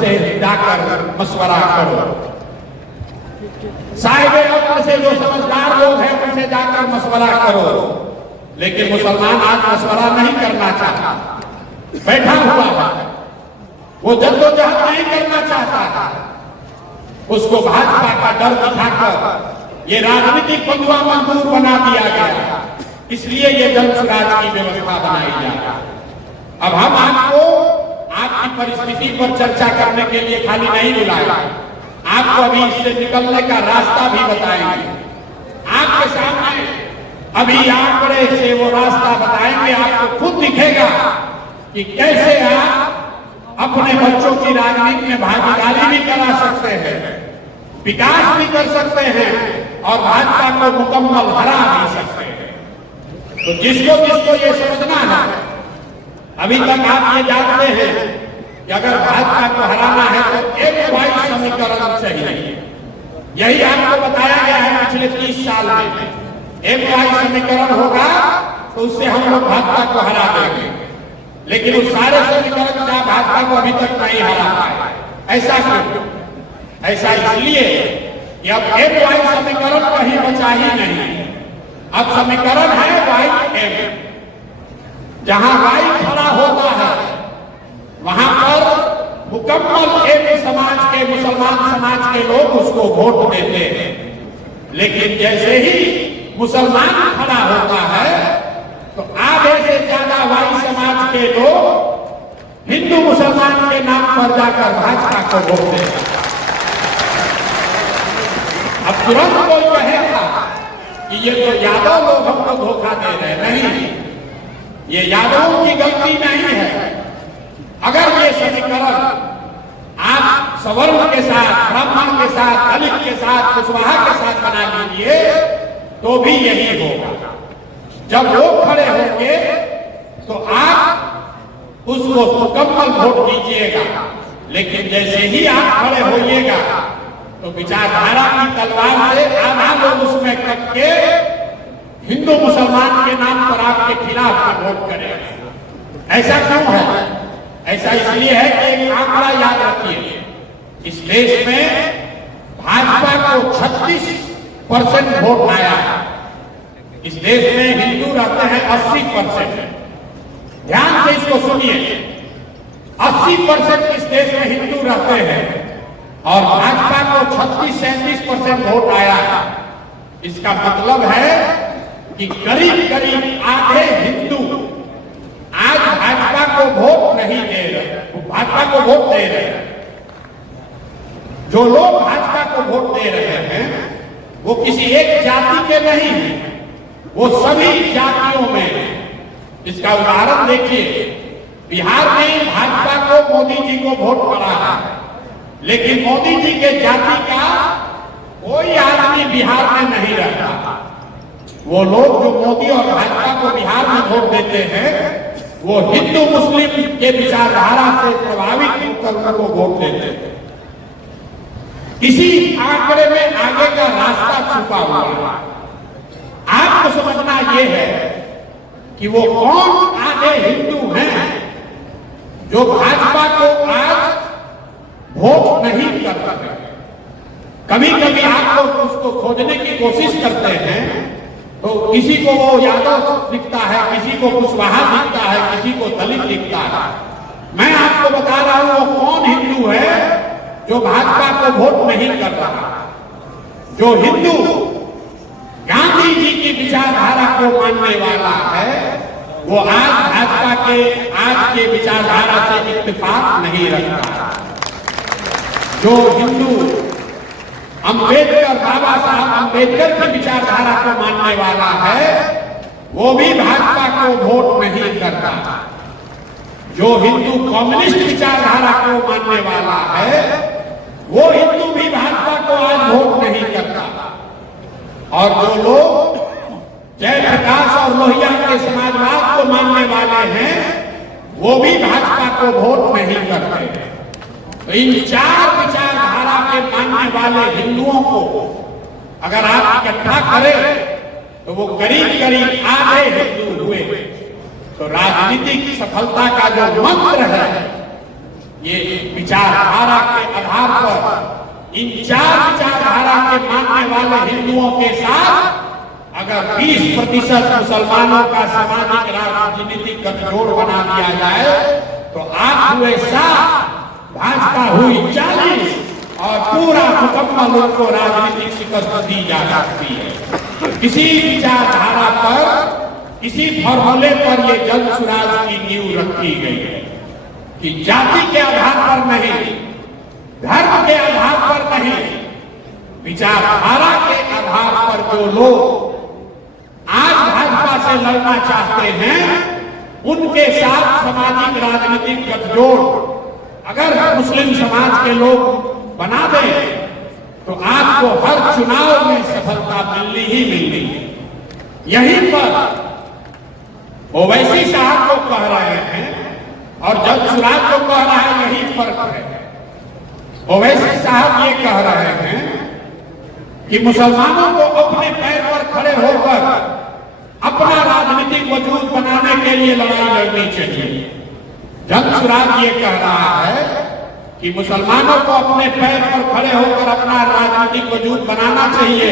उनसे जाकर मशवरा करो। साहिबे अक्ल से जो समझदार लोग हैं उनसे जाकर मशवरा करो। लेकिन मुसलमान आज मशवरा नहीं करना चाहता, बैठा हुआ है, वो जद्दोजहद नहीं करना चाहता। उसको भाजपा का डर दिखाकर ये राजनीतिक बंधुआ मजदूर बना दिया गया, इसलिए ये जनसुराज की व्यवस्था बनाई जा। अब हम आपको आपकी परिस्थिति पर चर्चा करने के लिए खाली नहीं बुलाया, आपको अभी इससे निकलने का रास्ता भी बताएंगे। आपके सामने अभी आंकड़े से वो रास्ता बताएंगे, आपको खुद दिखेगा कि कैसे आप अपने बच्चों की राजनीति में भागीदारी भी करा सकते हैं, विकास भी कर सकते हैं और भाजपा को मुकम्मल हरा भी सकते हैं। तो जिसको जिसको ये समझना है, अभी तक आप ये जानते हैं कि अगर भाजपा को हराना है तो एक वाई समीकरण चाहिए। यही आपको बताया गया है पिछले 30 साल में। एक वाई समीकरण होगा तो उससे हम लोग भाजपा को हरा देंगे, लेकिन उस सारे समीकरण से भाजपा को अभी तक नहीं हरा पाए। ऐसा क्यों? ऐसा इसलिए कि अब एक वाई समीकरण कहीं बचा ही नहीं। अब समीकरण है वाई एम। जहां वाई खड़ा होता है वहां पर मुकम्मल एक समाज के, मुसलमान समाज के लोग उसको वोट देते हैं। लेकिन जैसे ही मुसलमान खड़ा होता है तो आधे से ज्यादा वाई समाज के लोग हिंदू मुसलमान के नाम पर जाकर भाजपा को वोट देते हैं। अब तुरंत कोई कहेगा कि ये तो यादव लोग हमको धोखा दे रहे हैं। नहीं, ये यादवों की गलती नहीं है। अगर ये समीकरण आप सवर्ण के साथ, ब्राह्मण के साथ, दलित के साथ, कुशवाहा के साथ बना लीजिए तो भी यही होगा। जब लोग खड़े होंगे तो आप उसको मुकम्मल वोट दीजिएगा, लेकिन जैसे ही आप खड़े होइएगा तो विचारधारा की तलवार से आधा लोग उसमें कट के हिंदू मुसलमान के नाम पर आपके खिलाफ वोट करेंगे। ऐसा क्यों है? ऐसा इसलिए है कि एक आंकड़ा याद रखिए, इस देश में भाजपा को 36% वोट आया है। इस देश में हिंदू रहते हैं 80%। ध्यान से इसको सुनिए, 80% इस देश में हिंदू रहते हैं और भाजपा को 36-37% वोट आया है। इसका मतलब है कि करीब करीब आधे हिंदू आज भाजपा को वोट नहीं दे रहे, भाजपा को वोट दे रहे हैं। जो लोग भाजपा को वोट दे रहे हैं वो किसी एक जाति के नहीं हैं, वो सभी जातियों में। इसका उदाहरण देखिए, बिहार में भाजपा को मोदी जी को वोट पड़ा है, लेकिन मोदी जी के जाति का कोई आदमी बिहार में नहीं रहता। वो लोग जो मोदी और भाजपा को बिहार में वोट देते हैं वो हिंदू मुस्लिम के विचारधारा से प्रभावित होकर उनको वोट देते हैं। इसी आंकड़े में आगे का रास्ता छुपा हुआ है। आपको समझना यह है कि वो कौन आधे हिंदू हैं जो भाजपा को आज वोट नहीं कर रहे। कभी कभी आप लोग उसको खोजने की कोशिश करते हैं तो किसी को वो यादव दिखता है, किसी को कुशवाहा दिखता है, किसी को दलित दिखता है। मैं आपको बता रहा हूं वो कौन हिंदू है जो भाजपा को वोट नहीं कर रहा। जो हिंदू गांधी जी की विचारधारा को मानने वाला है वो आज भाजपा के विचारधारा से इत्तेफाक नहीं रखता। जो हिंदू अंबेडकर, बाबा साहब अंबेडकर की विचारधारा को मानने वाला है वो भी भाजपा को वोट नहीं करता। जो हिंदू कम्युनिस्ट विचारधारा को मानने वाला है वो हिंदू भी भाजपा को आज वोट नहीं करता। और जो लोग जयप्रकाश और लोहिया के समाजवाद को मानने वाले हैं वो भी भाजपा को वोट नहीं करते। तो इन चार विचारधारा के मानने वाले हिंदुओं को अगर आप इकट्ठा करें तो वो करीब करीब आधे हिंदू हुए। तो राजनीतिक सफलता का जो मंत्र है ये विचारधारा के आधार पर इन 4 विचारधारा के मानने वाले हिंदुओं के साथ अगर 20% मुसलमानों का सामाजिक राजनीतिक गठजोड़ बना दिया जाए तो आप हुए 7, भाजपा हुई 40 और पूरा मुकम्मल उनको राजनीतिक शिकस्त दी जा सकती है। किसी विचारधारा पर, किसी फॉर्मूले पर ये जन सुराज की नींव रखी गई है कि जाति के आधार पर नहीं, धर्म के आधार पर नहीं, विचारधारा के आधार पर जो लोग आज भाजपा से लड़ना चाहते हैं उनके साथ सामाजिक राजनीतिक गठजोड़ अगर मुस्लिम समाज के लोग बना दें तो आपको हर चुनाव में सफलता मिलनी ही मिलनी है। यहीं पर ओवैसी साहब को कह रहे हैं और जन सुराज को कह रहा है, यही फर्क है। ओवैसी साहब ये कह रहे हैं कि मुसलमानों को अपने पैर पर खड़े होकर अपना राजनीतिक वजूद बनाने के लिए लड़ाई लड़नी चाहिए। जन सुराज ये कह रहा है कि मुसलमानों को अपने पैर पर खड़े होकर अपना राजनीतिक वजूद बनाना चाहिए,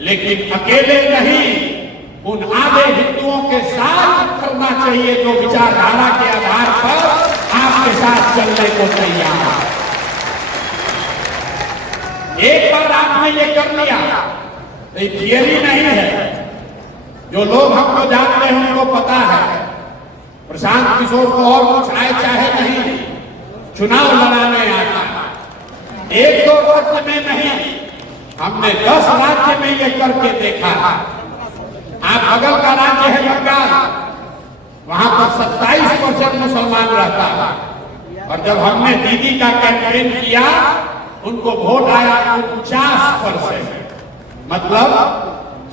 लेकिन अकेले नहीं, उन आधे हिंदुओं के साथ करना चाहिए जो विचारधारा के आधार पर आपके साथ चलने को तैयार है। एक बार आपने ये कर लिया तो ये थियरी नहीं है। जो लोग हमको जानते हैं उनको पता है प्रशांत किशोर को और कुछ आए चाहे नहीं, चुनाव लड़ाने आता है। 1-2 राज्य में नहीं, हमने 10 राज्य में ये करके देखा। आप बगल का राज्य है बंगाल, वहां पर 27% मुसलमान रहता है और जब हमने दीदी का कैंपेन किया उनको वोट आया 49%, मतलब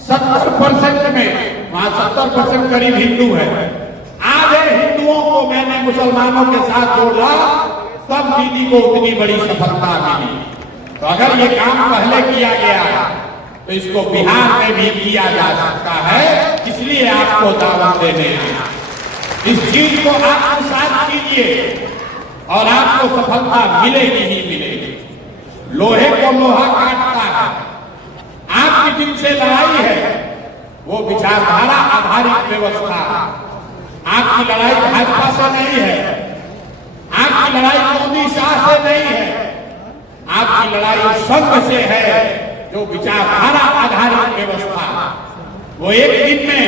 70% में वहां 70% करीब हिंदू है। आधे हिंदुओं को मैंने मुसलमानों के साथ जोड़ा, तब दीदी को उतनी बड़ी सफलता मिली। तो अगर ये काम पहले किया गया तो इसको बिहार में भी किया जा सकता है, इसलिए आपको दावत देने आया। इस चीज को आप आत्मसात कीजिए और आपको सफलता मिलेगी ही मिलेगी। लोहे को लोहा काटता है। आपकी जिनसे लड़ाई है वो विचारधारा आधारित व्यवस्था। आपकी लड़ाई भाजपा से नहीं है, आपकी लड़ाई मोदी शाह से नहीं है, आपकी लड़ाई संघ से है जो विचारधारा आधारित व्यवस्था। वो एक दिन में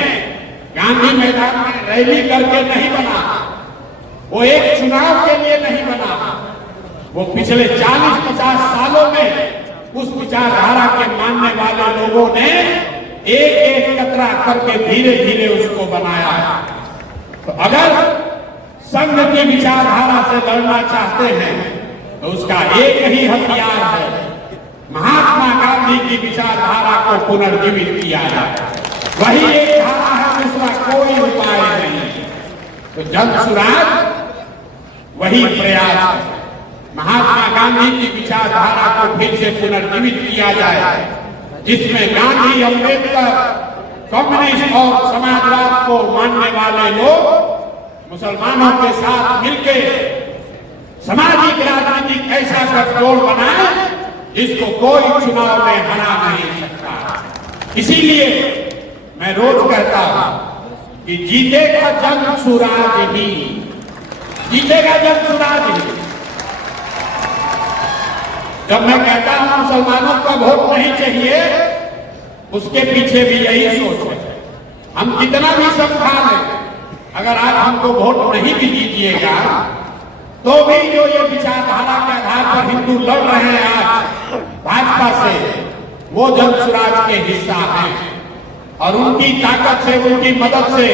गांधी मैदान में रैली करके नहीं बना, वो एक चुनाव के लिए नहीं बना, वो पिछले 40-50 सालों में उस विचारधारा के मानने वाले लोगों ने एक एक कतरा करके धीरे धीरे उसको बनाया। तो अगर संघ की विचारधारा से लड़ना चाहते हैं तो उसका एक ही हथियार है, महात्मा गांधी की विचारधारा को पुनर्जीवित किया जाए। वही एक धारा है, दूसरा कोई उपाय नहीं। तो जन सुराज वही प्रयास है, महात्मा गांधी की विचारधारा को फिर से पुनर्जीवित किया जाए, जिसमें गांधी, अम्बेडकर, कम्युनिस्ट और समाजवाद को मानने वाले लोग मुसलमानों के साथ मिलकर सामाजिक राजनीतिक ऐसा गठजोड़ बनाए जिसको कोई चुनाव में हरा नहीं सकता। इसीलिए मैं रोज कहता हूं कि जीतेगा जन सुराज ही, जीतेगा जन सुराज ही। जब मैं कहता हूं मुसलमानों का वोट नहीं चाहिए, उसके पीछे भी यही सोच है। हम कितना भी समझा लें, अगर आप हमको वोट नहीं भी दीजिएगा तो भी जो ये विचारधारा के आधार पर हिंदू लड़ रहे हैं आज भाजपा से, वो जन सुराज के हिस्सा हैं और उनकी ताकत से, उनकी मदद से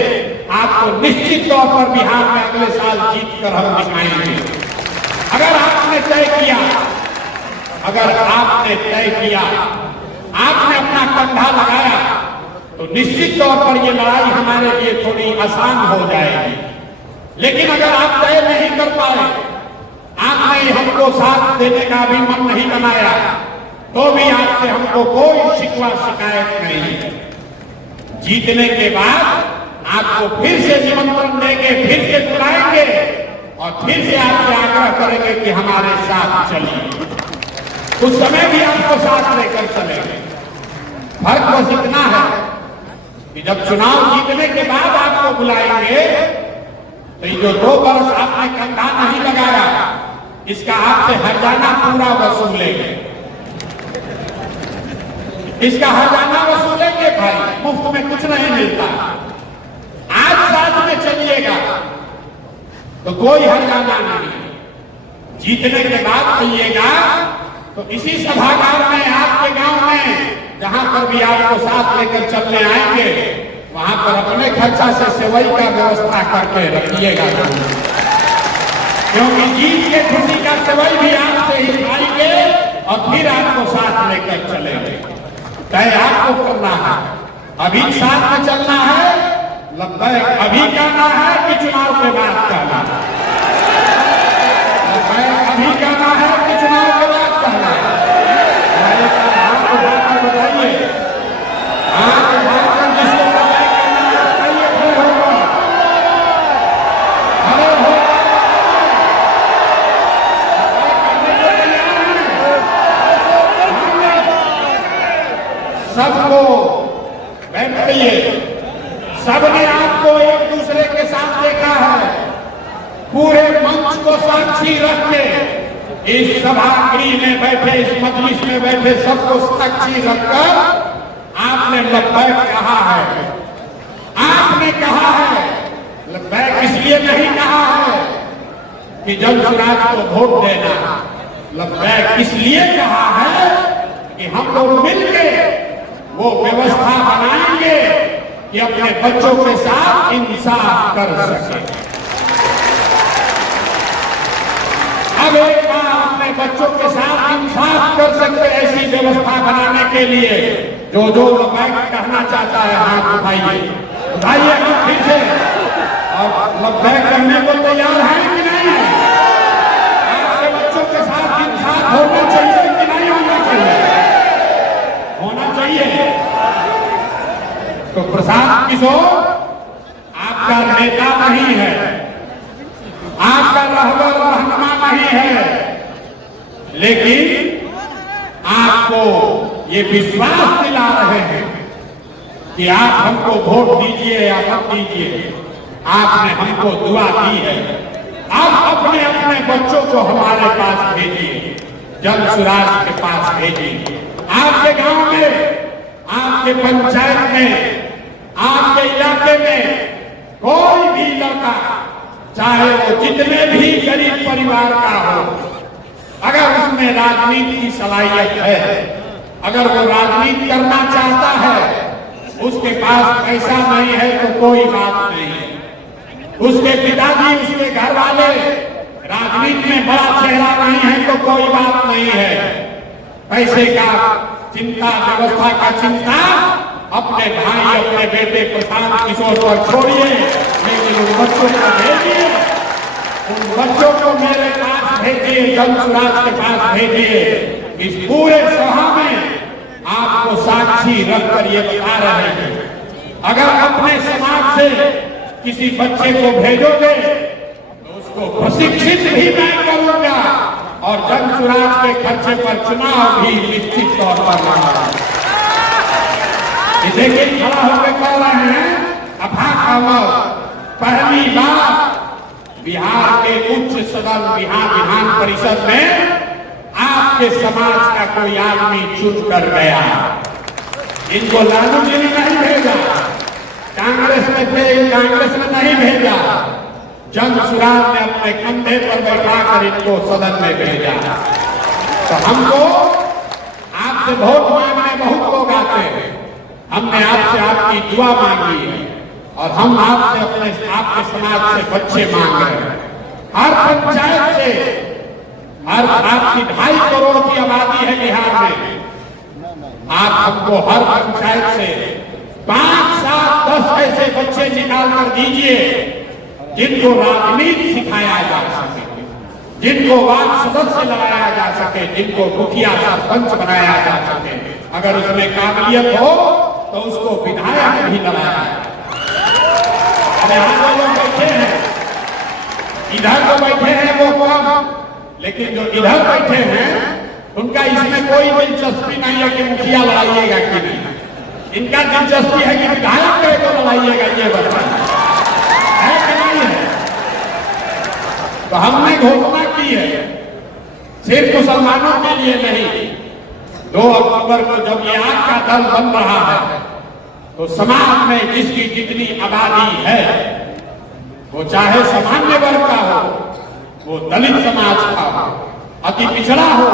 आपको निश्चित तौर पर बिहार में अगले साल जीत कर हम दिखाएंगे। अगर आपने तय किया, अगर आपने तय किया, आपने अपना कंधा लगाया तो निश्चित तौर पर ये लड़ाई हमारे लिए थोड़ी आसान हो जाएगी। लेकिन अगर आप तय नहीं कर पाए, आपने हमको साथ देने का भी मन नहीं बनाया, तो भी आपसे हमको कोई शिकवा शिकायत नहीं है। जीतने के बाद आपको फिर से निमंत्रण देंगे, फिर से बुलाएंगे और फिर से आपसे आग्रह करेंगे कि हमारे साथ चलिए। उस समय भी आपको साथ लेकर चलेंगे। फर्क बस इतना है कि जब चुनाव जीतने के बाद आपको बुलाएंगे तो ये जो 2 वर्ष आपने कंधा नहीं लगाया, इसका आपसे हर्जाना पूरा वसूलेंगे। इसका हर्जाना वसूलेंगे भाई, मुफ्त में कुछ नहीं मिलता। आज साथ में चलिएगा तो कोई हर्जाना नहीं, जीतने के बाद कहिएगा तो इसी सभागार में आपके गांव में जहां पर भी आपको साथ लेकर चलने आएंगे वहां पर अपने खर्चा से सेवई का व्यवस्था करके रखिएगा, क्योंकि जीत के खुशी का सेवई भी आपसे ही खाएंगे और फिर आपको साथ लेकर चलेंगे। तय आपको करना है, अभी साथ में चलना है, लब्बैक अभी कहना है कि चुनाव के बाद कहना है, लब्बैक अभी कहना है कि चुनाव के बाद कहना है। बताइए जिसको लब्बैक कहना है बताइए, खड़े होगा, खड़े हो सबको बैठिए। सबने आपको एक दूसरे के साथ देखा है, पूरे मंच को साक्षी रख के इस सभागृह में बैठे, इस मजलिस में बैठे सबको साक्षी रखकर आपने लब्बैक कहा है। आपने कहा है लब्बैक इसलिए नहीं कहा है कि जनसुराज को वोट देना, लब्बैक इसलिए कहा है कि हम लोग मिलकर वो व्यवस्था बनाएंगे कि अपने बच्चों के साथ इंसाफ कर सके। अब एक बार अपने बच्चों के साथ इंसाफ कर सकते ऐसी व्यवस्था बनाने के लिए जो लब्बैक कहना चाहता है हाथ उठाइए, उठाइए हाथ फिर से, और लब्बैक कहने को तैयार है कि नहीं? आपके बच्चों के साथ इंसाफ होना चाहिए कि नहीं होना चाहिए? होना चाहिए। तो प्रशांत किशोर आपका नेता नहीं है, आपका रहनुमा नहीं है, लेकिन आपको ये विश्वास दिला रहे हैं कि आप हमको वोट दीजिए या मत दीजिए, आपने हमको दुआ दी है। आप अपने अपने बच्चों को हमारे पास भेजिए, जनसुराज के पास भेजिए। आपके गांव में, आपके पंचायत में, आपके इलाके में कोई भी लड़का, चाहे वो जितने भी गरीब परिवार का हो, अगर उसमें राजनीति की सलाहियत है, अगर वो राजनीति करना चाहता है, उसके पास पैसा नहीं है तो कोई बात नहीं, उसके पिताजी, उसके घर वाले राजनीति में बड़ा चेहरा नहीं है तो कोई बात नहीं है। पैसे का चिंता, व्यवस्था का चिंता अपने भाई, अपने बेटे प्रशांत किशोर पर छोड़िए, लेकिन उन बच्चों को भेजिए, उन बच्चों को मेरे पास भेजिए, जनसुराज के पास भेजिए। इस पूरे सभा में आपको साक्षी रखकर ये बता रहे हैं, अगर अपने समाज से किसी बच्चे को भेजोगे तो उसको प्रशिक्षित भी मैं करूंगा और जनसुराज के खर्चे पर चुनाव भी निश्चित तौर पर लड़ूंगा। देखिए खड़ा होकर कह रहे हैं, पहली बार बिहार के उच्च सदन, बिहार विधान परिषद में आपके समाज का कोई आदमी चुन कर गया। इनको लालू जी ने नहीं भेजा, कांग्रेस में थे, कांग्रेस ने नहीं भेजा, जनसुराज ने अपने कंधे पर बैठाकर इनको सदन में भेजा। तो हमको आपसे वोट मांगने बहुत लोग आते हैं, हमने आपसे आपकी दुआ मांगी है और हम आपसे अपने आपके समाज से बच्चे मांग रहे हैं। हर पंचायत से, हर आपकी 2.5 करोड़ की आबादी है बिहार में, आप हमको हर पंचायत से 5, 7, 10 ऐसे बच्चे निकाल कर दीजिए जिनको राजनीति सिखाया जा सके, जिनको वार्ड सदस्य लगाया जा सके, जिनको मुखिया सरपंच बनाया जा सके। अगर उसमें काबिलियत हो तो उसको विधायक भी लगाया। लोग बैठे हैं, इधर जो बैठे हैं वो कम, लेकिन जो इधर बैठे हैं उनका इसमें कोई दिलचस्पी नहीं है कि मुखिया लड़ाइएगा कि नहीं। इनका दिलचस्पी है कि विधायक को लड़ाइएगा, ये बताइए है कि नहीं है। तो हमने घोषणा की है सिर्फ मुसलमानों के लिए नहीं, 2 अक्टूबर को जब ये आग का दल बन रहा है तो समाज में जिसकी जितनी आबादी है, वो चाहे सामान्य वर्ग का हो, वो दलित समाज का हो, अति पिछड़ा हो,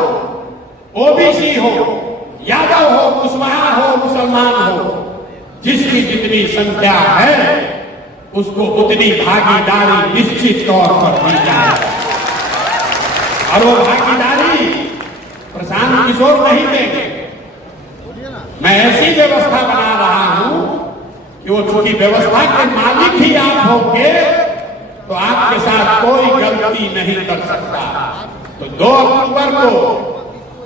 ओबीसी हो, यादव हो, कुशवाहा हो, मुसलमान हो, जिसकी जितनी संख्या है उसको उतनी भागीदारी निश्चित तौर पर दी जाए। और वो भागीदारी प्रशांत किशोर नहीं देंगे। मैं ऐसी व्यवस्था बना रहा हूं कि वो चूंकि व्यवस्था के मालिक ही आप होंगे तो आपके साथ कोई गलती नहीं कर सकता। तो 2 अक्टूबर को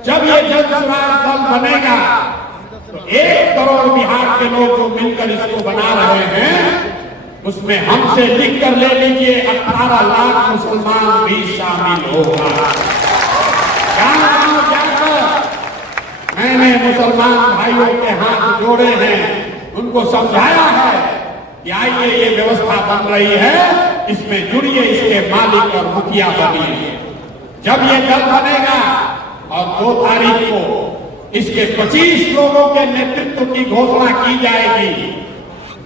जब ये जन सुराज दल बनेगा तो 1 करोड़ बिहार के लोग जो मिलकर इसको बना रहे हैं उसमें हमसे लिख कर ले लीजिए 18 लाख मुसलमान भी शामिल होगा। गांव जाकर मैंने मुसलमान भाइयों के हाथ जोड़े हैं, उनको समझाया है कि आइए ये व्यवस्था बन रही है, इसमें जुड़िए, इसके मालिक और मुखिया बनिए। जब ये दल बनेगा और 2 तारीख को इसके 25 लोगों के नेतृत्व की घोषणा की जाएगी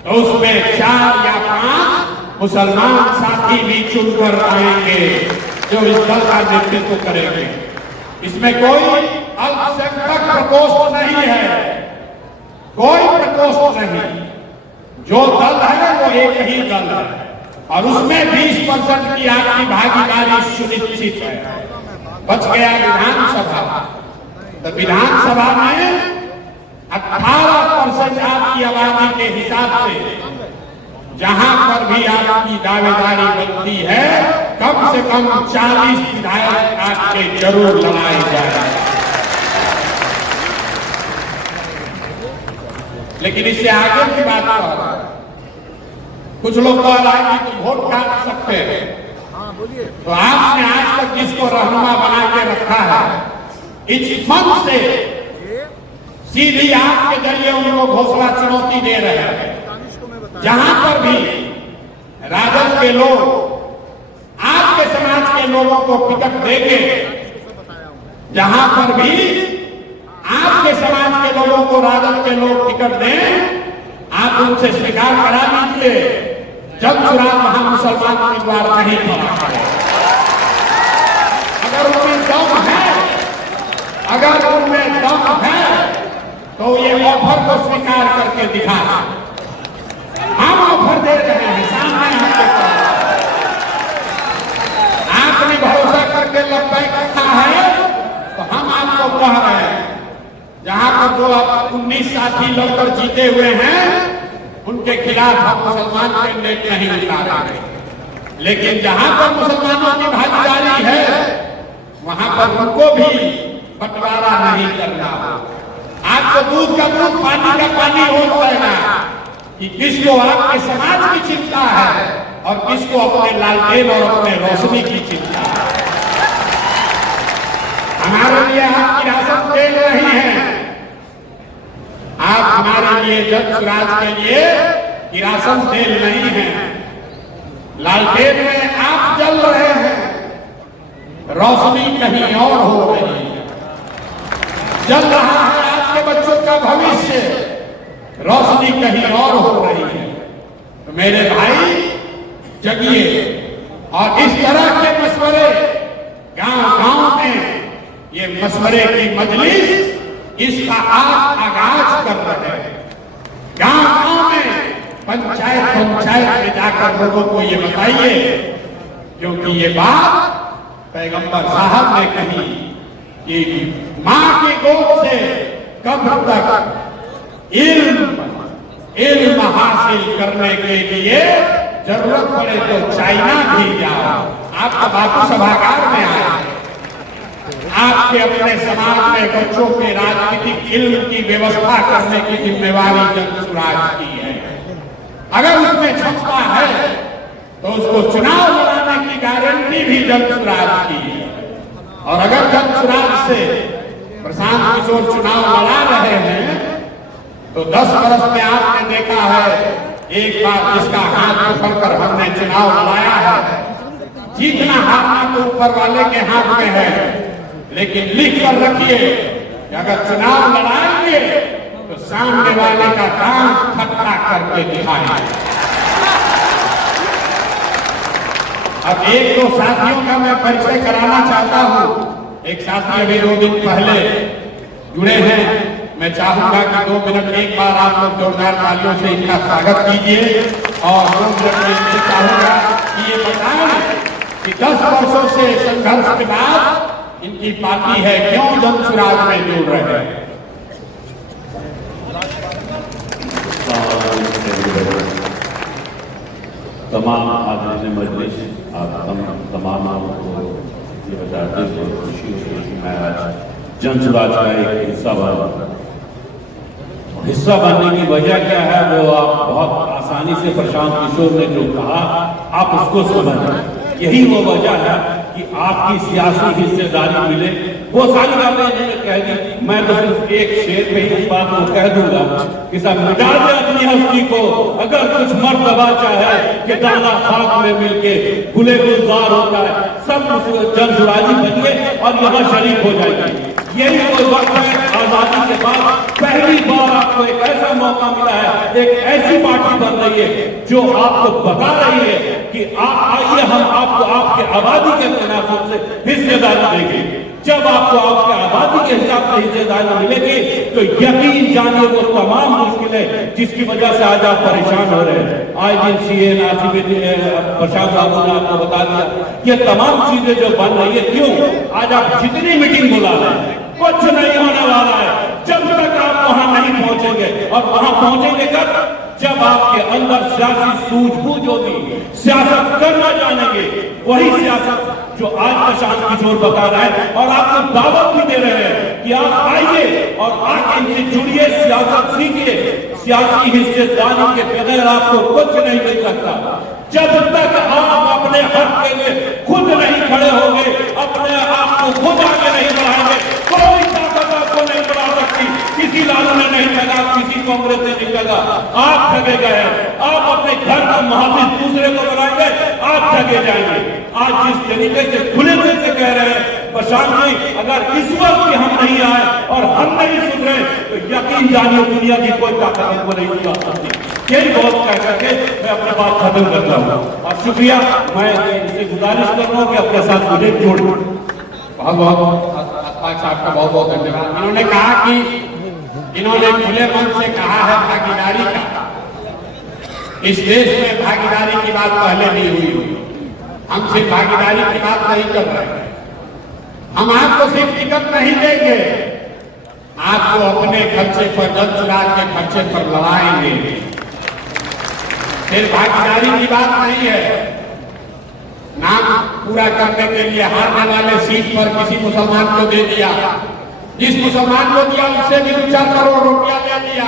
तो उसमें 4 या 5 मुसलमान साथी भी चुनकर आएंगे जो इस दल का नेतृत्व करेंगे। इसमें कोई अल्पसंख्यक प्रकोष्ठ नहीं है, कोई प्रकोष्ठ नहीं। जो दल है वो एक ही दल है और उसमें 20% की आपकी भागीदारी सुनिश्चित है। बच गया विधानसभा, तो विधानसभा में 18% आपकी आबादी के हिसाब से जहां पर भी आपकी दावेदारी बनती है कम से कम 40 विधायक आपके जरूर लगाए जाए। लेकिन इससे आगे की बात कर, कुछ लोग कह रहा है कि वोट काट सकते हैं, तो आपने आज तक जिसको रहनुमा बना के रखा है इस मन से सीधी आपके जरिए उनको घोषणा चुनौती दे रहे हैं। जहां पर भी राजद के लोग आपके समाज के लोगों को टिकट देंगे, जहां पर भी आपके समाज के लोगों को राजद के लोग टिकट दें, आप उनसे स्वीकार करा दीजिए जब चुनाव वहां मुसलमान उम्मीदवार नहीं खड़ा। अगर उनमें दम है, अगर उनमें दम है तो ये ऑफर को स्वीकार करके दिखा। हम ऑफर दे रहे हैं सामने, आपने भरोसा करके लब्बैक कहा है तो हम आपको कह रहे हैं जहां पर जो आप 19 साथी लड़कर जीते हुए हैं उनके खिलाफ हम मुसलमान कैंडिडेट नहीं उतार रहे, लेकिन जहां पर मुसलमानों की भागीदारी है वहां पर उनको भी बंटवारा नहीं करना। आपको दूध का दूध पानी का पानी हो जाएगा कि किसको आपके समाज की चिंता है और किसको अपने लालटेन और अपने रोशनी की चिंता है। हमारे लिए आप हिरासत जेल नहीं है, आप हमारे लिए जन सुराज के लिए हिरासत जेल नहीं है। लालटेन में आप जल रहे हैं, रोशनी कहीं और हो रही है। जल रहा है आपके बच्चों का भविष्य, रोशनी कहीं और हो रही है। तो मेरे भाई जगिए और इस तरह के मशवरे गांव-गांव में ये मशवरे की मजलिस इसका आज आगाज कर रहे हैं। गांव-गांव में पंचायत में जाकर लोगों को ये बताइए, क्योंकि ये बात पैगंबर साहब ने कही कि मां की गोद से कब तक इल्म हासिल करने के लिए जरूरत पड़े तो चाइना भी जाओ। आपका बापू सभागार में आया, आपके अपने समाज में बच्चों के राजनीतिक इल्म की व्यवस्था करने की जिम्मेवारी जन सुराज की है। अगर उसमें क्षमता है तो उसको चुनाव लड़ाने की गारंटी भी जंतुराज की है। और अगर जंतुराज से प्रशांत किशोर चुनाव लड़ा रहे हैं तो 10 वर्ष में आपने देखा है एक बार इसका हाथ पकड़कर हमने चुनाव लड़ाया है। जीतना हारना तो ऊपर वाले के हाथ में है, लेकिन लिख कर रखिए कि अगर चुनाव लड़ाएंगे तो सामने वाले का काम ठट्ठा करके दिखाएंगे। अब एक दो साथियों का मैं परिचय कराना चाहता हूं। एक साथी अभी 2 दिन पहले जुड़े हैं, मैं चाहूंगा कि 2 मिनट एक बार आप लोग जोरदार तालियों से इनका स्वागत कीजिए और 2 मिनट में चाहूंगा कि ये बताएं कि 10 वर्षों से संघर्ष के बाद इनकी पार्टी है क्यों जंतुराज में जुड़ रहे हैं। तमाम आदरणीय मजलिस, आप तमाम लोगों को ये बताते हुए खुशी हुई कि मैं आज जंतुराज का एक हिस्सा बनने की वजह क्या है वो आप बहुत आसानी से प्रशांत किशोर ने जो कहा आप उसको समझ। यही वो वजह है कि आपकी सियासी हिस्सेदारी मिले। वो सारी बातें इन्होंने कह दी, मैं तो सिर्फ एक शेर पे इस बात को कह दूंगा कि सब मिटा दे अपनी हस्ती को, अगर कुछ मर्तबा चाहे कि दाना खाक में मिलके गुले गुलजार होता है, सब जंतुराजी बनिए और यहाँ शरीक हो जाएगी। यही वो वक्त है आजादी के बाद पहली बार आपको एक ऐसा मौका मिला है, एक ऐसी पार्टी बन रही है जो आपको बता रही है कि आप आइए हम आपको आपके आबादी के तनासब से हिस्सेदारी देंगे। जब आपको आपके आबादी के हिसाब से हिस्सेदारी मिलेगी तो यकीन जानिए वो तमाम मुश्किलें जिसकी वजह से आज आप परेशान हो रहे हैं, आज दिन सीए नासिब प्रशांत बाबू ने आपको बता दिया, ये तमाम चीजें जो बन रही है क्यों आज आप जितनी मीटिंग बुला रहे हैं कुछ नहीं होने वाला है जब तक आप वहां नहीं पहुंचेंगे। और वहां पहुंचेंगे कब? जब आपके अंदर सियासी सूझबूझ होगी, सियासत करना जानेंगे, वही सियासत जो आज प्रशांत किशोर बता रहा है और आपको दावत भी दे रहे हैं कि आप आइए और आके इनसे जुड़िए, सियासत सीखिए। सियासी हिस्सेदारी के बगैर आपको कुछ नहीं मिल सकता। जब तक आप अपने हक के लिए खुद नहीं खड़े होंगे, अपने आप को खुद आगे नहीं बढ़ाएंगे, कोई ताकत आपको नहीं बढ़ा सकती। किसी लालू ने नहीं ठगा, किसी कांग्रेस ने नहीं ठगा, आप ठगे गए। आप अपने घर का मुहाफिज दूसरे को बनाएंगे, आप ठगे जाएंगे। आज जिस तरीके से खुले दिल से कह रहे हैं प्रशांत जी, अगर इस वक्त भी हम नहीं आए और हम नहीं सुधरे तो यकीन जानिए दुनिया की कोई ताकत हमको नहीं मिला सकती। यही बहुत कह करके मैं अपनी बात खत्म करता हूँ और शुक्रिया। मैं इनसे गुजारिश कर रहा हूँ कि अपने साथ मुझे जोड़। बहुत बहुत साहब का बहुत बहुत धन्यवाद। इन्होंने कहा कि इन्होंने खुले मन से कहा है भागीदारी का। इस देश में भागीदारी की बात पहले भी हुई, हम सिर्फ भागीदारी की बात नहीं कर रहे हैं। हम आपको सिर्फ टिकट नहीं देंगे, आपको अपने खर्चे पर जंतुराज के खर्चे पर लड़ाएंगे। सिर्फ भागीदारी की बात नहीं है, नाम पूरा करने के लिए हारने वाले सीट पर किसी मुसलमान को दे दिया, जिस मुसलमान को दिया उससे भी 2-4 करोड़ रुपया ले लिया।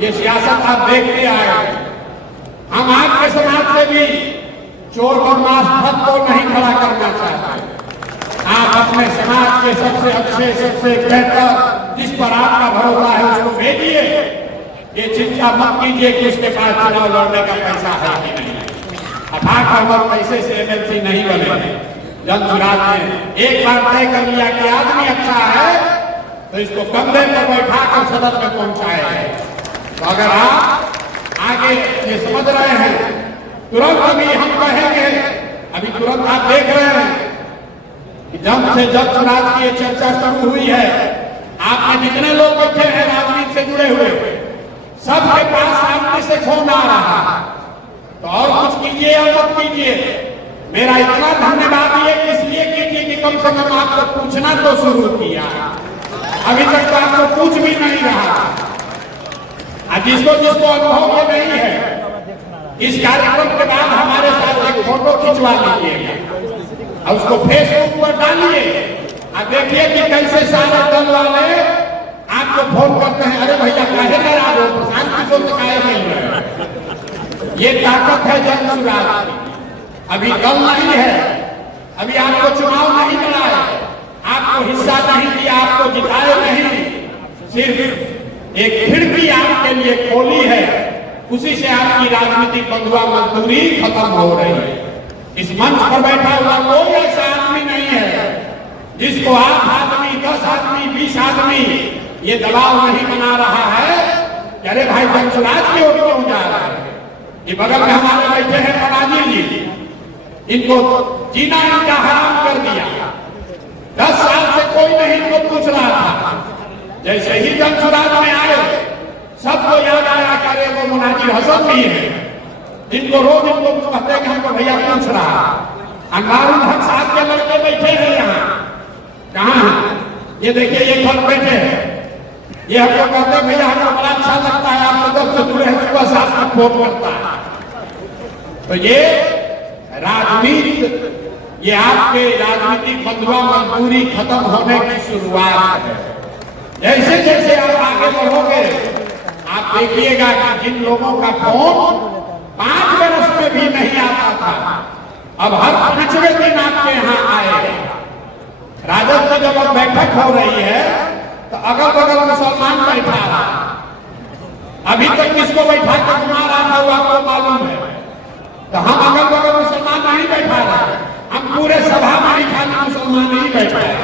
ये सियासत आप देखते आए। हम आपके समाज से भी चोर बदमाश ठग को नहीं खड़ा करना चाहते। आप अपने समाज के सबसे अच्छे, सबसे बेहतर, जिस पर आपका भरोसा है उसको भेजिए। ये चिंता मत कीजिए कि उसके पास चुनाव लड़ने का पैसा है कि नहीं। अथाक अमर पैसे से एमएलसी नहीं बने। जंतुराज ने एक बार तय कर लिया कि आदमी अच्छा है तो इसको कंधे पर बैठा कर सदन में पहुंचाए। तो अगर आप आगे ये समझ रहे हैं, तुरंत अभी हम कहेंगे, अभी तुरंत आप देख रहे हैं कि जब से जंतुराज की ये चर्चा शुरू हुई है, आपने जितने लोग बैठे हैं राजनीति से जुड़े हुए, सबके पास सामने से फोन आ रहा है। तो और कुछ कीजिए या मत कीजिए, मेरा इतना धन्यवाद ये इसलिए कीजिए कि कम से कम आपको पूछना तो शुरू किया। अभी तक तो आपको पूछ भी नहीं रहा। जिसको जिसको अनुभव में नहीं है, इस कार्यक्रम के बाद हमारे साथ एक फोटो खिंचवा लीजिएगा और उसको फेसबुक पर डालिए और देखिए कि कैसे सारे दल वाले आपको फोन करते हैं, अरे भैया काहे नाराज हो, प्रशांत किशोर से काहे नहीं है। ये ताकत है जंतुराज की। अभी दल नहीं है, अभी आपको चुनाव नहीं लड़ा है, आपको हिस्सा नहीं दिया, आपको जिताए नहीं, सिर्फ एक खिड़की आपके लिए खोली है, उसी से आपकी राजनीतिक बंधुआ मजदूरी खत्म हो रही है। इस मंच पर बैठा हुआ कोई ऐसा आदमी नहीं है जिसको 8 आदमी, 10 आदमी, 20 आदमी ये दबाव नहीं बना रहा है कि अरे भाई वंशराज की ओर क्यों जा रहा है। ये बगल में हमारे बैठे हैं पराजी जी, इनको जीना इनका हराम कर दिया। 10 साल से कोई नहीं इनको पूछ रहा था, जैसे ही वंशराज में आए सबको याद आया करे वो मुनाजिर हसन भी है, जिनको रोज इनको कहते हैं कि हमको भैया पूछ रहा। अंगारुल हक साहब के लड़के बैठे हैं यहाँ, कहाँ हैं? ये देखिए ये फल बैठे हैं, ये हमको कहते हैं भैया हमको बड़ा अच्छा लगता है, आप सब से जुड़े हैं, सुबह साथ में फोन करता है। तो ये राजनीति, ये आपके राजनीतिक बंधुआ मजदूरी खत्म होने की शुरुआत है। जैसे जैसे आप आगे बढ़ोगे आप देखिएगा कि जिन लोगों का फोन 5 वर्ष में भी नहीं आता था, अब हर 5वें दिन आपके यहाँ आए। राजद में जब अब बैठक हो रही है तो अगल बगल मुसलमान बैठा रहा, अभी तक किसको बैठा कर घुमा रहा था वो आपको मालूम है। तो हम अगल बगल मुसलमान नहीं बैठा रहे, हम पूरे सभा में ही खाली मुसलमान नहीं बैठा है।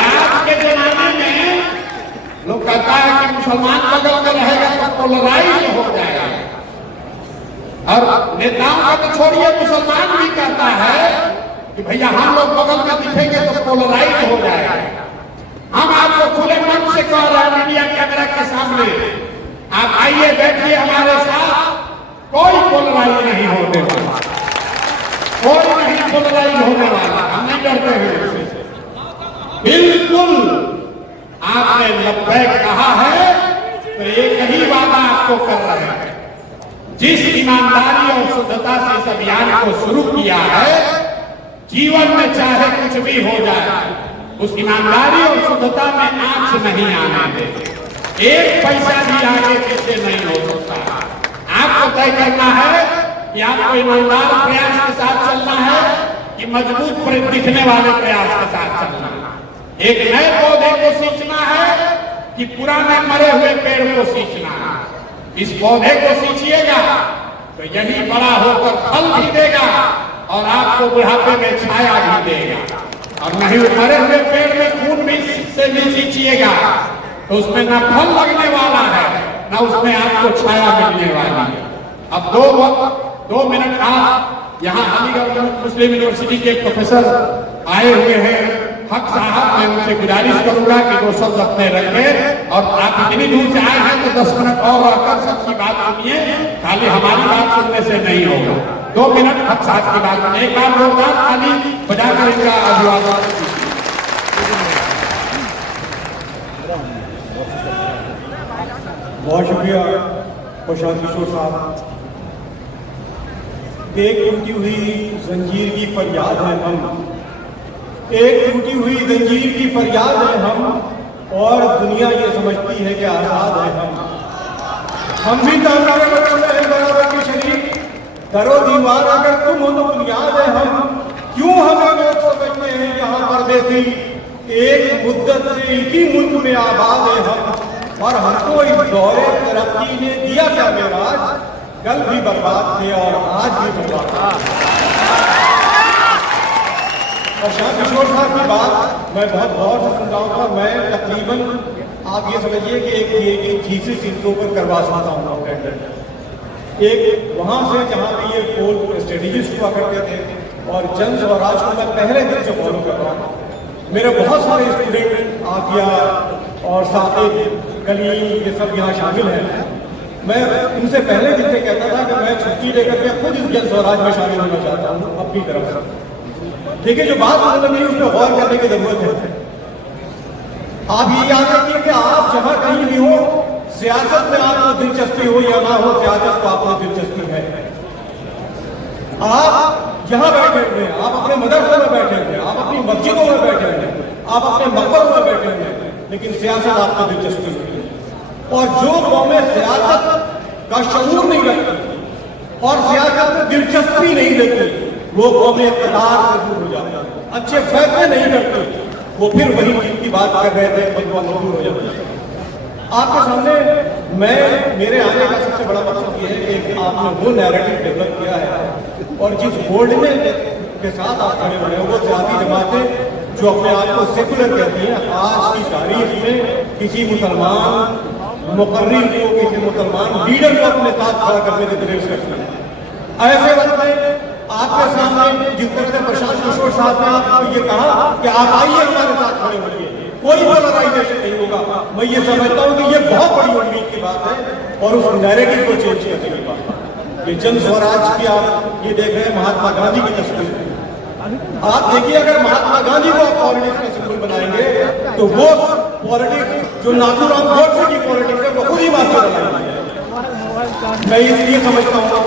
आज के जमाने में लोग कहता है कि मुसलमान बगल में रहेगा तो पोलराइज हो जाएगा, और नेताओं का तो छोड़िए मुसलमान भी कहता है कि भैया हम लोग बगल में दिखेंगे तो पोलराइज हो जाएगा। हम आपको खुले मन से कह रहे हैं मीडिया कैमरा के सामने, आप आइए बैठिए हमारे साथ, कोई पोलराइज नहीं होने वाला, कोई नहीं पोलराइज होने वाला, हम नहीं डरते हैं उससे। बिल्कुल आपने 90 कहा है तो एक ही वादा आपको कर रहे हैं, जिस ईमानदारी और शुद्धता से इस अभियान को शुरू किया है, जीवन में चाहे कुछ भी हो जाए उस ईमानदारी और शुद्धता में आंच नहीं आने देंगे। एक पैसा भी आगे पीछे नहीं हो सकता। आपको तय करना है कि आपको ईमानदार प्रयास के साथ चलना है कि मजबूत दिखने वाले प्रयास के साथ चलना है। एक नए पौधे को सींचना है कि पुराने मरे हुए पेड़ को सींचना है। इस पौधे को सींचिएगा तो यही बड़ा होकर फल भी देगा और आपको बुढ़ापे में छाया भी देगा, और नहीं मरे हुए पेड़ में खून भी से भी सींचिएगा तो उसमें ना फल लगने वाला है ना उसमें आपको छाया मिलने वाली है। अब 2 मिनट आप यहाँ अलीगढ़ मुस्लिम यूनिवर्सिटी के एक प्रोफेसर आए हुए हैं हक साहब, मैं उनसे गुजारिश करूंगा कि 2 शब्द अपने रखें, और आप इतनी दूर से आए हैं तो 10 मिनट और रहकर सबकी बात सुनिए, खाली हमारी बात सुनने से नहीं होगा। 2 मिनट हक साहब की बात सुनिए, एक बार जोरदार ताली बजाकर इनका अभिवादन। बहुत शुक्रिया प्रशांत किशोर साहब। एक टूटी हुई जंजीर की फरियाद है हम, एक टूटी हुई जंजीर की फरियाद है हम, और दुनिया ये समझती है कि आजाद है हम भी तानारे वतन में हैं बराबर के शरीक, दरो दीवार अगर तुम हो तो बुनियाद है हम। क्यों हमें लोग समझते हैं यहाँ परदेसी, एक मुद्दत से इसी मुल्क में आबाद है हम, और हमको इस दौरे तरक्की ने दिया क्या मेराज, कल भी बर्बाद थे और आज भी बर्बाद। प्रशांत किशोर साहब की बात मैं बहुत गौर से सुन रहा हूँ, मैं तकरीबन आप ये समझिए कि एक थीसिस इनके ऊपर करवा सकता हूँ अपने। एक वहाँ से जहाँ पे ये पोल स्ट्रेटेजिस्ट हुआ करते थे, और जन स्वराज को मैं पहले दिन से फॉलो कर रहा हूँ। मेरे बहुत सारे स्टूडेंट आफिया और साथी कलीम ये सब यहाँ शामिल हैं। मैं उनसे पहले दिन से कहता था कि मैं छुट्टी लेकर के खुद इस जन स्वराज में शामिल होना चाहता हूँ अपनी तरफ से। देखिए जो बात मतलब नहीं उसमें गौर करने की जरूरत है। आप ये याद रखिए कि आप जहाँ कहीं भी हो, सियासत में आपको दिलचस्पी हो या ना हो, सियासत को आपको दिलचस्पी है। आप जहाँ बैठे हुए हैं, आप अपने मदरसों में बैठे हुए हैं, आप अपनी मस्जिदों में बैठे हुए हैं, आप अपने मकबरों में बैठे हुए हैं, लेकिन सियासत आपको दिलचस्पी नहीं है। और जो कौमें सियासत का शऊर नहीं रखती, और सियासत में दिलचस्पी नहीं लेते, वो कौम इक़्तिदार से दूर हो जाते हैं, अच्छे फैसले नहीं करते, वो फिर वही चीज की बात कर रहे थे, बदवा मजबूर हो जाते हैं। आपके सामने मेरे आने का सबसे बड़ा मकसद ये है कि आपने वो नैरेटिव डेवलप किया है और जिस बोल्डनेस के साथ आप खड़े हुए हैं, वो सियासी जमातें जो अपने आप को सेकुलर कहती हैं, आज की तारीख में किसी मुसलमान मुकर्रिर को, किसी मुसलमान लीडर को अपने साथ खड़ा करने की कोशिश करती है। ऐसे वक्त में आपके सामने जिस तरह से प्रशांत किशोर साहब ने आपको ये कहा कि आप आइए हमारे साथ खड़े होइए, कोई पोलराइजेशन नहीं होगा, मैं ये समझता हूँ कि ये बहुत बड़ी उम्मीद की बात है और उस नैरेटिव को चेंज करने की बात है। ये जन स्वराज की आप ये देख रहे हैं महात्मा गांधी की तस्वीर, आप देखिए अगर महात्मा गांधी को आप पॉलिटिक्स का सिंबल बनाएंगे तो वो पॉलिटिक्स जो नाथूराम गोडसे की पॉलिटिक्स है वो खुद ही बात कर रहा है। मैं इसलिए समझता हूँ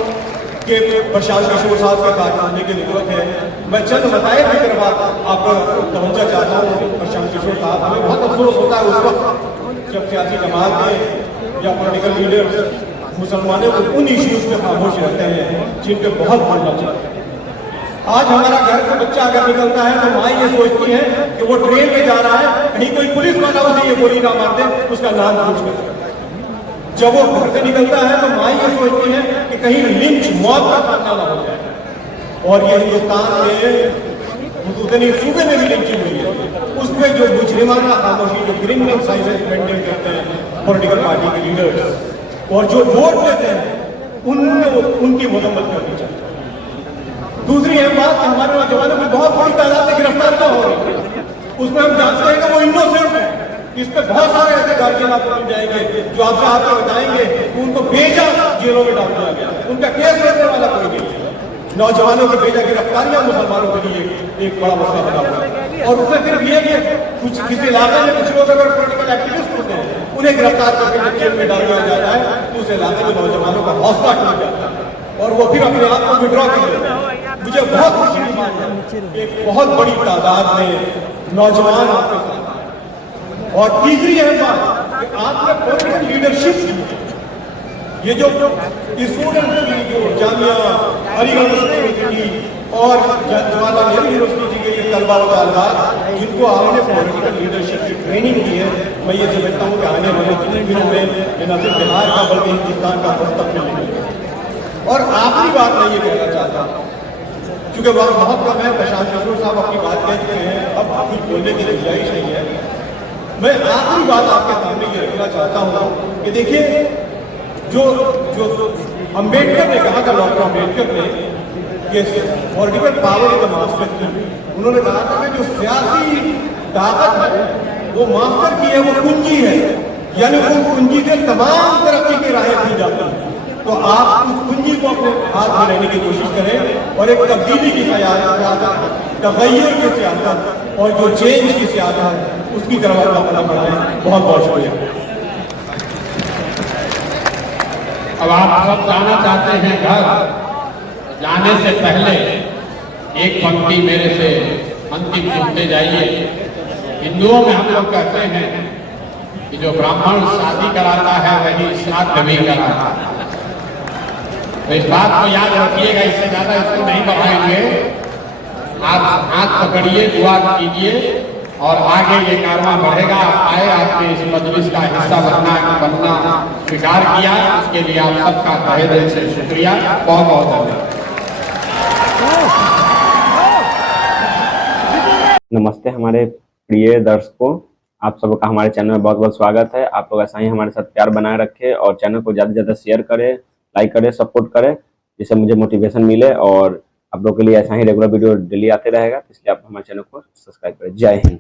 कि प्रशांत किशोर साहब का कारनामे की जरूरत है। मैं चंद बताए भी करवा आपका तवज्जो चाहता हूँ। प्रशांत किशोर साहब, हमें बहुत अफसोस होता है उस वक्त जब सियासी जमातें या पॉलिटिकल लीडर्स मुसलमानों को उन इश्यूज पे खामोश रहते हैं जिन पे बहुत बोलना चाहिए। आज हमारा घर से बच्चा अगर निकलता है तो माँ ये सोचती है कि वो ट्रेन में जा रहा है, कहीं कोई पुलिस वाला उसे ये गोली ना मार दे, उसका नाम पूछ कर। जब वो घर से निकलता है तो माँ ये सोचती है कि कहीं लिंच मौत का सामना ना हो जाए। और ये हिंदुस्तान में उतनी सूबे में भी लिंचिंग हुई है, उसमें जो मुजरिमाना खामोशी, जो क्रिमिनल साइलेंस मेंटेन करते हैं पॉलिटिकल पार्टी के लीडर्स और जो वोट देते हैं उनकी मरम्मत करनी चाहिए। दूसरी अहम बात कि हमारे नौजवानों की बहुत बड़ी तादाद में गिरफ्तारियां हो रही है, उसमें हम जानते हैं कि वो इनोसेंट है। इस पे बहुत सारे ऐसे गार्जियन आपको मिल जाएंगे जो आपसे आके बताएंगे कि उनको बेजा जेलों में डाल दिया गया, उनका केस करने वाला कोई नहीं है। नौजवानों की बेजा गिरफ्तारियां मुसलमानों के लिए एक बड़ा मसला बना हुआ है। और उसमें फिर ये कि कुछ किसी इलाके में कुछ लोग अगर पॉलिटिकल एक्टिविस्ट होते हैं, उन्हें गिरफ्तार करके जेल में डाल दिया जाता है, तो उस इलाके में नौजवानों का हौसला टूट जाता है और वो फिर अपने आप को विड्रॉ कर लेते हैं। मुझे बहुत खुशी की बात है, एक बहुत बड़ी तादाद में नौजवान आपके साथ। और तीसरी अहम बात कि आपने पॉलिटिकल लीडरशिप की, ये जो स्टूडेंट की जो जामिया अलीगढ़ यूनिवर्सिटी और जवाहरलाल नेहरू यूनिवर्सिटी के तलबा व तालिबात जिनको आपने पॉलिटिकल लीडरशिप की ट्रेनिंग दी है, मैं ये समझता हूँ कि आने वाले जितने दिनों में न सिर्फ बिहार का बल्कि हिंदुस्तान का मुस्तकबिल है। और आखिरी बात मैं ये कहना चाहता हूँ, क्योंकि वक्त बहुत कम है, प्रशांत किशोर साहब अपनी बात कह चुके हैं, अब कुछ बोलने की गुंजाइश नहीं है। मैं आखिरी बात आपके सामने ये रखना चाहता हूँ कि देखिए जो अम्बेडकर ने कहा था, डॉक्टर अम्बेडकर ने कि पॉलिटिकल पावर का मास्टर की, उन्होंने कहा था कि जो सियासी ताकत है वो मास्टर की है, वो कुंजी है, यानी उस कुंजी से तमाम तरक्की की राहें खुल जाती हैं। तो आप उस कुंजी को अपने हाथ में लेने की कोशिश करें और एक तब्दीली की सियासत, तगय्युर की सियासत और जो चेंज की सियासत है उसकी तरफ अपना कदम बढ़ाएं। बहुत बहुत शुक्रिया। अब आप सब जाना चाहते हैं घर, जाने से पहले एक पंक्ति मेरे से अंतिम सुनते जाइए। हिंदुओं में हम लोग कहते हैं कि जो ब्राह्मण शादी कराता है वही श्राद्ध भी कराता है। तो इस बात को याद रखिएगा, इससे ज्यादा इसको नहीं बढ़ाएंगे। आप हाथ पकड़िए, दुआ कीजिए और आगे ये कारवां बढ़ेगा। आप आए, आपने इस मजलिस का हिस्सा बनना स्वीकार किया, उसके लिए आप सबका तहे दिल से शुक्रिया। बहुत बहुत धन्यवाद। नमस्ते हमारे प्रिय दर्शकों, आप सबका हमारे चैनल में बहुत बहुत स्वागत है। आप लोग ऐसा ही हमारे साथ प्यार बनाए रखें और चैनल को ज़्यादा से ज़्यादा शेयर करें, लाइक करें, सपोर्ट करें, जिससे मुझे मोटिवेशन मिले और आप लोग के लिए ऐसा ही रेगुलर वीडियो डेली आते रहेगा। इसलिए आप हमारे चैनल को सब्सक्राइब करें। जय हिंद।